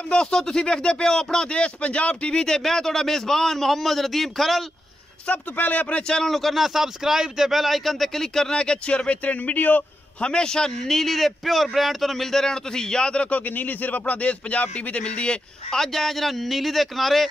वालेकुम दोस्तों, तुसी देखते पे हो अपना देश पंजाब टीवी ते मैं तुहाडा मेज़बान मोहम्मद नदीम खरल। सब तो पहले अपने चैनल को करना सब्सक्राइब ते बेल आइकन ते क्लिक करना है कि अच्छी और बेहतरीन वीडियो हमेशा नीली दे प्योर ब्रांड तो मिलते रहना। तुसी याद रखो कि नीली सिर्फ अपना देश पंजाब टीवी ते मिलती है। अज आए जना नीली दे किनारे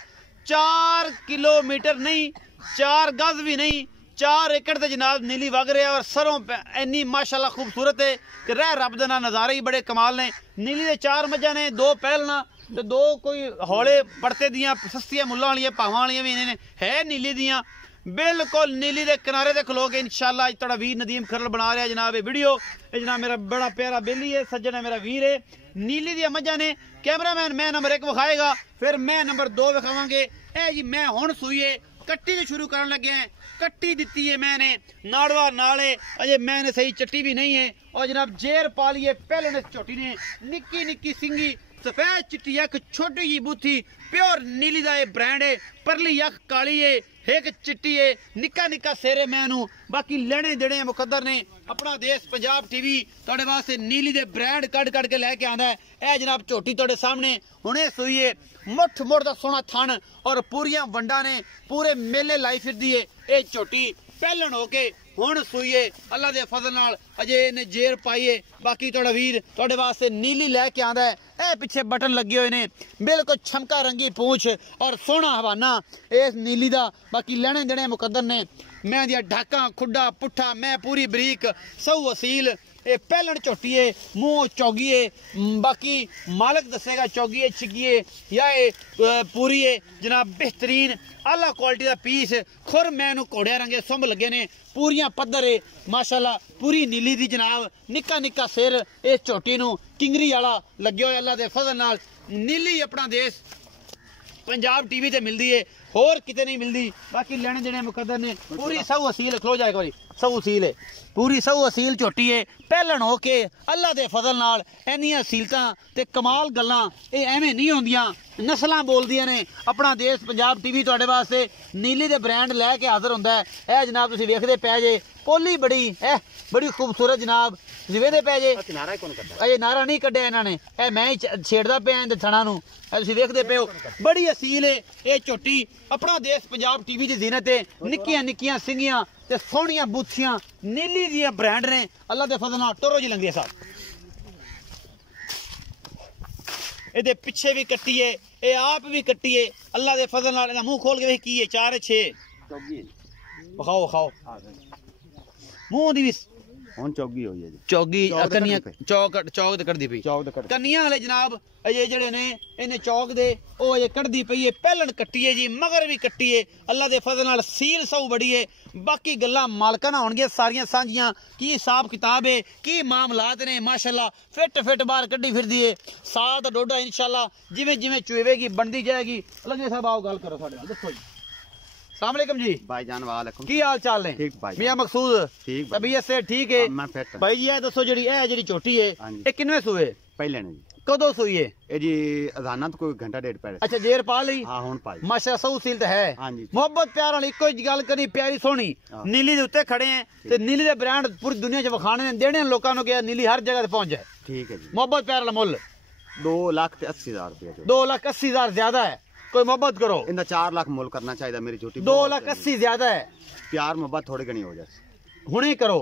4 किलोमीटर नहीं, 4 गज भी नहीं, 4 एकड़ ते जनाब नीली वग रहा है और सरों इन्नी माशाल्लाह खूबसूरत है कि रह रब दे नाल नज़ारे ही बड़े कमाल ने। नीली दे 4 मझां ने, 2 पहलना ते 2 कोई हौले पड़ते दियां सस्तियां मुल्लां वालियां भावां वालियां भी ने है नीली दियां। बिल्कुल नीली दे किनारे ते खलो के इंशाल्लाह अज तुहाडा वीर नदीम खरल बना रहा जनाब ये वीडियो। ये जनाब मेरा बड़ा प्यारा बेली है, सज्जन है, मेरा वीर है। नीली दियां मझां ने। कैमरामैन मैं नंबर 1 विखाएगा, फिर मैं नंबर 2 विखावांगे। ए जी मैं हुण सूईए कट्टी तो शुरू करन लगे हैं। कट्टी दी है मैंने नाड़वा नाले, अजे मैंने सही चट्टी भी नहीं है। और जनाब जेर पा लिए पहले ने छोटी ने, निक्की निक्की सिंगी सफेद चिट्टी अख, छोटी जी बूथी, प्योर नीली दा ब्रांड है। परली अख काली है, एक चिट्टी है, निक्का निक्का सेरे मैनू। बाकी लेने देने मुकद्दर ने। अपना देश पंजाब टीवी तुहाडे वास्ते नीली दे ब्रांड कड़ कड़ के लैके आंदा है। ए जनाब झोटी तुहाडे सामने हुणे सूईए, मुठ मुठ दा सोहना थन और पूरियां वंडा ने, पूरे मेले लाई फिरदी है। ए झोटी पहलन होके हुण सूईए अल्लाह दे फजल नाल, अजे इन्हें जेर पाईए। बाकी तुहाडा वीर तुहाडे वास्ते नीली लैके आंदा है। ए पिछे बटन लगे हुए ने, बिल्कुल छमका रंगी पूंछ और सोहना हवाना इस नीली दा। बाकी लेने देने मुकद्दर ने। मैं दिया ढाका खुड्डा पुट्ठा मैं पूरी बरीक सऊ असील। ये पहलन झोटी है, मुँह चौगी है। बाकी मालक दसेगा चौगी है छिगी है या पूरी है जनाब बेहतरीन आला क्वालिटी का पीस। खुर मैनू घोड़िया रंगे सुंभ लगे ने, पूरियां पद्धर है माशाल्लाह। पूरी नीली दी जनाब, निक्का निक्का सिर इस झोटी नू किंगरी वाला लगे हो अल्लाह दे फजल नाल। नीली अपना देश पंजाब टीवी ते मिलती है, होर किते नहीं मिलती। बाकी लेने देने मुकद्दर ने। पूरी सऊ असील खलो जाए कोई सऊ असील है, पूरी सऊ असील झोटी है। पहलन हो के अल्लाह दे फजल नाल इन्नियां असीलतां ते कमाल गल्लां ये एवें नहीं होंदियां, नस्लां बोलदियां ने। अपना देश पंजाब टीवी तुहाडे वास्ते नीली दे ब्रांड लैके हाज़र हुंदा है। ए जनाब तुसीं वेखदे पै जे पोली बड़ी बड़ी खूबसूरत जनाब, तुसीं वेखदे पै जे। अजे नारा नहीं कड्ढिया इन्हां ने, ए मैं ही छेड़दा पिया इंदे थणा नूं। तुसीं वेखदे पे हो बड़ी असील है ये झोटी। अपना देश पंजाब टीवी दी जीनत है। निक्कियां निक्कियां सिंगियां ते सोहणियां बूथियां नीली दियां ब्रांड ने अल्लाह दे फजल नाल। टोरो जी लंगदी साहब इहदे पिछे भी कट्टी है, ये आप भी कट्टी है अल्लाह दे फजल नाल। इहदा मुंह खोल के वेख की है, 4 6 खाओ खाओ मुंह दी भी हुन चौगी होई है जी। चौगी कन्नियां चौक ते कड्ढदी पई, कन्नियां वाले जनाब अजे जेड़े ने इन्हें चौक दे ओ अजे कड्ढदी पई है। पहलन कट्टी है जी, मगर भी कट्टी है अल्लाह दे फजल नाल। सील सऊ बड़ी है। बाकी गल्लां मालकां नाल होणगियां सारियां सांझियां। की हिसाब किताब है, की मामलात ने माशाल्लाह। फिट फिट बाहर कड्ढी फिरदी है। साल दा डोडा इंशाल्लाह जिवें जिवें चुएवेगी बनदी जाएगी। लंगे साहब आओ गल करो साडे नाल, दसो जी। सलामकुम जी भाईजान, वालेकुम। की हाल चाल ने? ठीक भाई। मियां मकसूद ठीक, तबीयत से ठीक है? मैं फिट भाई जी ये दसो जेड़ी झोटी है ये किन्ने सूए? पहले ने जी। कदों सूई है ए जी? अजाना तो कोई घंटा डेढ़ पहले। अच्छा जेर पा ली? हां हुन पाई माशाल्लाह सऊ सील तो है। हां जी। मोहब्बत प्यार वाली इको ही गल करी, प्यारी सोहनी नीली दे उत्ते खड़े हैं ते नीली दे ब्रांड पूरी दुनिया च वखाने ने, देने लोकां नूं कि नीली हर जगह ते पहुंच जाए। ठीक है जी। मोहब्बत प्यार वाला मुल 2,80,000 रुपया। 2,80,000 ज्यादा है, कोई मोहब्बत करो। इंदा 4 लाख मुल करना चाहिए मेरी छोटी। 2,80,000 ज्यादा है। प्यार मोहब्बत थोड़ी घनी हो जाए। हुणे करो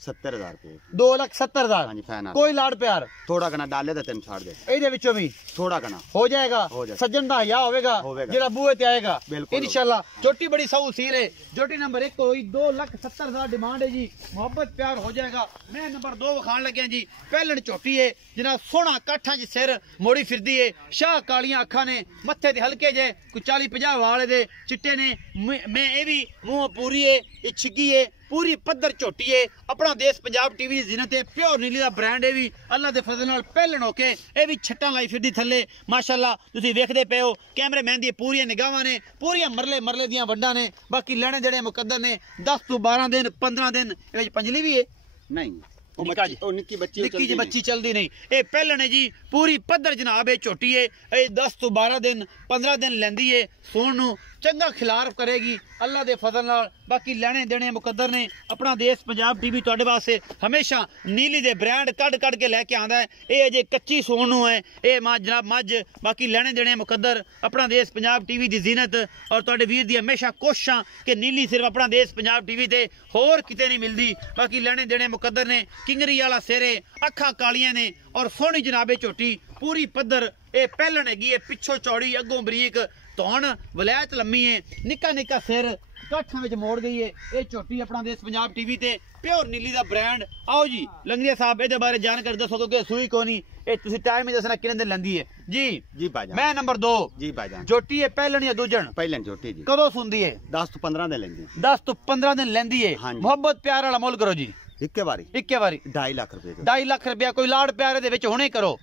70,000 रुपये। 2,70,000 हां जी फाइनल। कोई लाड़ प्यार थोड़ा घना डाले तो तेन छाड़ दे। ਇਹਦੇ ਵਿੱਚੋਂ ਵੀ थोड़ा घना हो जाएगा। सज्जन ਦਾ ਹਿਆ ਹੋਵੇਗਾ ਜਿਹੜਾ ਬੂਹੇ ਤੇ ਆਏਗਾ इंशाल्लाह। छोटी बड़ी सऊ सील है। छोटी नंबर 1 होई 2,70,000 डिमांड है जी। मोहब्बत प्यार हो जाएगा। मैं नंबर 2 विखाण लग्या जी। पहलन झोटी है जना, सोहना काठा च सिर मोड़ी फिरदी है, शाह कालियां अखां ने, मत्थे ते हल्के जे कोई 40-50 वाले दे चिट्टे ने। मैं ये भी मुंह पूरी है, ये छिगी है, पूरी पद्धर झोटी है। अपना देश पंजाब टीवी जीनत है, प्योर नीली का ब्रांड है भी अल्लाह दे फजल नाल। पहलन होके ये भी छट्टां लाई फिरदी थल्ले माशाल्लाह। तुसीं वेखदे पे हो कैमरे मैन दी पूरियां निगाहां ने, पूरियां मरले मरले दियां वंडां ने। बाकी लेने देने मुकद्दर ने। 10 तो 12 दिन 15 दिन। ये पंजली भी है नहीं निक्की बच्ची चलती नहीं। ये पहले ने जी पूरी पद्धर जनाब ये झोटी है, ये 10 तो 12 दिन 15 दिन लेंदी है सोन नू, चंगा खिलार करेगी अल्लाह दे फजल नाल। बाकी लेने देने मुकद्दर ने। अपना देश पंजाब टीवी तुहाडे वास्ते हमेशा नीली दे ब्रांड कड़ के लैके आंदा है। ये अजे कच्ची सोन नू है, ये जनाब मझ। बाकी लेने देने मुकद्दर। अपना देश पंजाब टीवी दी जीनत और तुहाडे वीर दी हमेशा कोशिशां कि नीली सिर्फ अपना देश पंजाब टीवी ते होर किते नहीं मिलदी। बाकी लेने देने मुकद्दर ने। किंगरी वाला सिरे, अखां कालियां ने और सोहनी जनाबे झोटी पूरी पद्धर। ये पहलन हैगी है, पिछों चौड़ी अगों बरीक, धौन वलैत लम्मी है, निक्का निक्का सिर काठां विच मोड़ गई है। ये झोटी अपना देश पंजाब टीवी ते प्योर नीली दा ब्रांड। आओ जी लंगरिया साहब इहदे बारे जानकारी दसो क्योंकि सूई कोनी, ये तुसीं टाइम ही दसना कितने दिन लैंदी है जी भाईजान। मैं नंबर 2 जी भाईजान। झोटी है पहलन या दूजन? पहलन झोटी जी। कदों सुंदी है? 10 तो 15 दिन लेंदी। 10 तो 15 दिन लैंदी है। मोहब्बत प्यार वाला मोल करो जी। इक्के बारी 2.5 लाख रुपए। 2.5 लाख रुपया कोई लाड़ प्यारे दे विच हुणे करो,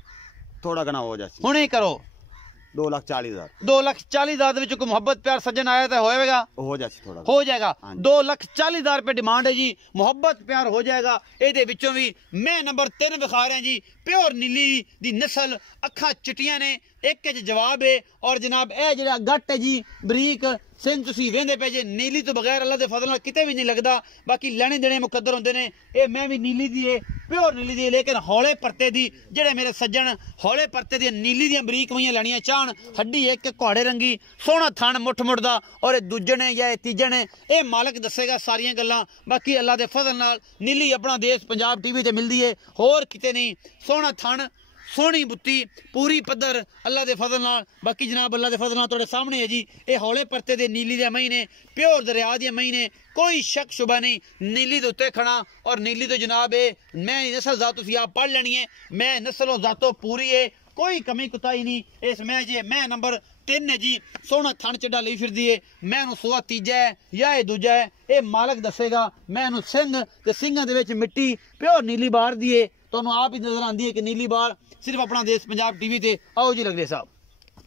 थोड़ा घना हो जासी, हुणे करो। 2,40,000। 2,40,000 ਦੇ ਵਿੱਚ ਕੋਈ ਮੁਹੱਬਤ ਪਿਆਰ ਸੱਜਣ ਆਇਆ ਤਾਂ ਹੋਏਗਾ, हो जासी थोड़ा हो जाएगा। 2,40,000 रुपए डिमांड है जी, मुहब्बत प्यार हो जाएगा। ਇਹਦੇ ਵਿੱਚੋਂ ਵੀ मैं नंबर 3 ਵਿਖਾ ਰਿਹਾ जी, प्योर नीली दी नस्ल, अखां चिट्टियां ने, एक च जवाब है। और जनाब ए जेड़ा गट है जी बरीक सिंह तुसी वेंदे पे जे, नीली तो बगैर अल्लाह दे फजल नाल किते भी नहीं लगदा। बाकी लेने देने मुकद्दर होंदे ने। ए मैं भी नीली दी है, प्योर नीली दी, लेकिन हौले परते दी जेड़े मेरे सज्जन हौले परते दी नीली दी बरीक मईयां लैणियां चाहन, हड्डी एक घोड़े रंगी, सोहना थण मुठ मुड़दा और दूजन है या तीजन है, ये मालक दसेगा सारियां गल्लां। बाकी अल्लाह दे फजल नाल नीली अपना देश पंजाब टीवी ते मिलदी है, होर किते नहीं। सोहना थण, सोहनी बुत्ती, पूरी पद्धर अल्लाह दे फजल नाल। बाकी जनाब अल्लाह दे फजल नाल तुहाडे सामने है जी, ये हौले परते दे नीली दे महीने, प्योर दरिया दे महीने, कोई शक शुबा नहीं। नीली दे उत्ते खड़ा और नीली तो जनाब है मैं नस्ल जात तुसीं आप पढ़ लैनी है, मैं नस्लों जातों पूरी है, कोई कमी कुताही नहीं इस मैं जे। मैं नंबर 3 है जी, सोहना थण चड्डा ली फिरदी है। मैं सूआ तीजा है या ये दूजा है, ये मालक दसेगा। मैं सिंह ते सिंघां दे विच मिट्टी प्योर नीली बार दी है, तुहानूं आप ही नजर आंदी है कि नीली बार सिर्फ अपना देश पंजाब टीवी ते। आओ जी लगदे साहब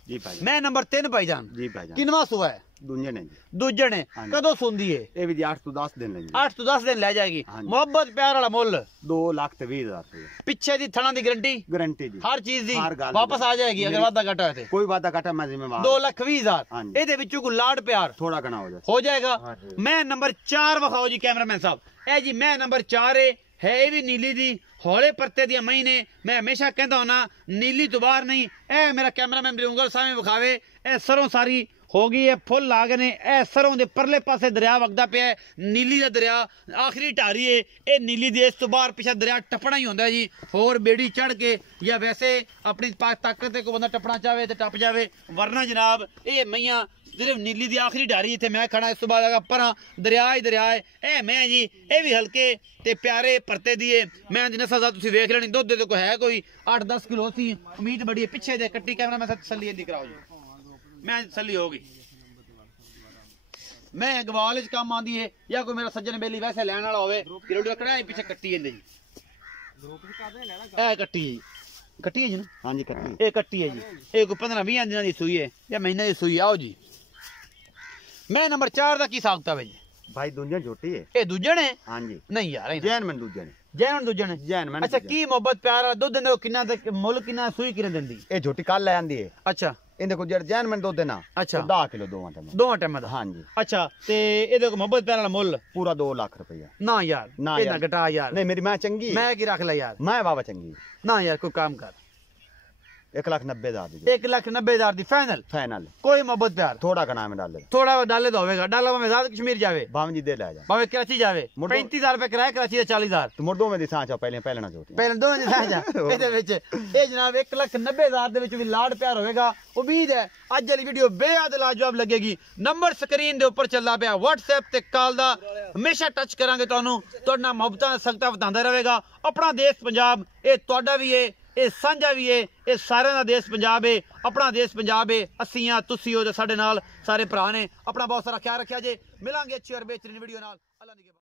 जी भाई। मैं नंबर 3 भाईजान जी भाईजान। किनवा सूआ है? दूजन है जी। दूजन है। कदों सुंदी है? ये भी 8 तो 10 दिन लेंगे। 8 तो 10 दिन ले जाएगी। मोहब्बत प्यार वाला मुल 2,20,000 रुपए। पिछे दी थणा दी गारंटी जी, हर चीज दी वापस आ जाएगी अगर वादा घाटा है। कोई वादा घाटा मैं जिम्मेवार। 2,20,000 ਇਹਦੇ ਵਿੱਚੋਂ ਕੋਈ ਲਾੜ ਪਿਆਰ थोड़ा घना हो जाएगा। मैं नंबर 4 विखाओ जी कैमरामैन साहब। ए जी मैं नंबर 4 है भी नीली दी, हौले परते दी महीने। मैं हमेशा कहता हूं ना नीली तो बाहर नहीं। ए मेरा कैमरामैन मेरी उंगल सामने विखावे, ए सरों सारी हो गई है, फुल आ गए ने। ए सरों दे परले पासे दरिया वगदा पे है, नीली दा दरिया आखिरी ढारी है। ये नीली दे इस तो बाहर पिछा दरिया टपना ही होंदा जी, होर बेड़ी चढ़ के या वैसे अपनी ताकत को बंदा टपना चाहे तो टप जावे, वरना जनाब ये मैयां सिर्फ नीली दी आखिरी ढारी इत्थे मैं खड़ा। इस तो बाद परा दरिया ही दरिया है। ए मैं जी ये भी हल्के ते प्यारे परते दिए मैं दी नस्ल दा तुसीं वेख लेनी। दुध दे कोई है कोई 8-10 किलो सी, उम्मीद बड़ी है। पिछे दे कट्टी कैमरा मैं तसल्ली दी कराओ जी, मैं तसल्ली होगी। मैं गवाल च काम आंदी है या कोई मेरा सज्जन बेली वैसे लैन वाला होवे कि रोटी कढ़ाई पीछे कट्टी जंदे जी। ए कट्टी है, कट्टी है जी ना? हाँ जी कट्टी। ये कट्टी है जी, ये कोई 15-20 दिनों की सूई है या महीने की सूई। आओ जी मैं नंबर 4 का की साखता है जी भाई। दूजन झोटी है। ये दूजन है? हाँ जी। नहीं यार जैन मन दूजन है। जैन दूजन है। जैन मन। अच्छा की मोहब्बत प्यार दुध देंदे किन्ना ते मुल किन्ना सूई किन्ने देंदी? ये झोटी कल ले आंदी है। अच्छा इनदे को जेड़ जैन मन दुध देना। अच्छा 10 किलो दोवां टाइम दा। हाँ जी। अच्छा ते इहदे को मोहब्बत प्यार वाला मुल पूरा 2 लाख रुपया। ना यार ना यार घटा यार। नहीं मेरी मां चंगी, मैं की रख ले यार, मैं बाबा चंगी ना यार। कोई काम कर 1,90,000 दी। 1,90,000 दी फाइनल। फाइनल कोई मोहब्बत प्यार थोड़ा घना में डाले, थोड़ा डाले तो होगा। डाला में आजाद कश्मीर जावे, भाव जी दे ले जा, भावे कराची जावे। 35,000 रुपए किराया, कराची का 40,000। तो मुर्दों में दिसा चा पहले पहले ना जोती पहले दो में दिसा जा। ਇਹਦੇ ਵਿੱਚ ਇਹ ਜਨਾਬ 1,90,000 ਦੇ ਵਿੱਚ ਵੀ ਲਾੜ ਪਿਆਰ ਹੋਵੇਗਾ। ਉਮੀਦ ਹੈ ਅੱਜ ਵਾਲੀ ਵੀਡੀਓ ਬੇहद ਲਾਜਵਾਬ ਲੱਗੇਗੀ। ਨੰਬਰ ਸਕਰੀਨ ਦੇ ਉੱਪਰ ਚੱਲਦਾ ਪਿਆ WhatsApp ਤੇ ਕਾਲ ਦਾ, ਹਮੇਸ਼ਾ ਟੱਚ ਕਰਾਂਗੇ ਤੁਹਾਨੂੰ। ਤੁਹਾਡੇ ਨਾਲ ਮੁਹੱਬਤਾਂ ਸਖਤਾਂ ਵਧਾਉਂਦਾ ਰਹੇਗਾ। ਆਪਣਾ ਦੇਸ਼ ਪੰਜਾਬ ਇਹ ਤੁਹਾਡਾ ਵੀ ਹੈ, ਇਹ ਸਾਂਝਾ ਵੀ ਹੈ, ਇਹ ਸਾਰਿਆਂ ਦਾ ਦੇਸ਼ ਪੰਜਾਬ ਹੈ। ਆਪਣਾ ਦੇਸ਼ ਪੰਜਾਬ ਹੈ, ਅਸੀਂ ਆ ਤੁਸੀਂ ਹੋ ਤੇ ਸਾਡੇ ਨਾਲ ਸਾਰੇ ਭਰਾ ਨੇ। ਆਪਣਾ ਬਹੁਤ ਸਾਰਾ ਖਿਆਲ ਰੱਖਿਆ ਜੇ। ਮਿਲਾਂਗੇ ਅੱਛੀ ਔਰ ਬਿਹਤਰੀਨ ਵੀਡੀਓ ਨਾਲ। ਅੱਲਾ ਦੀ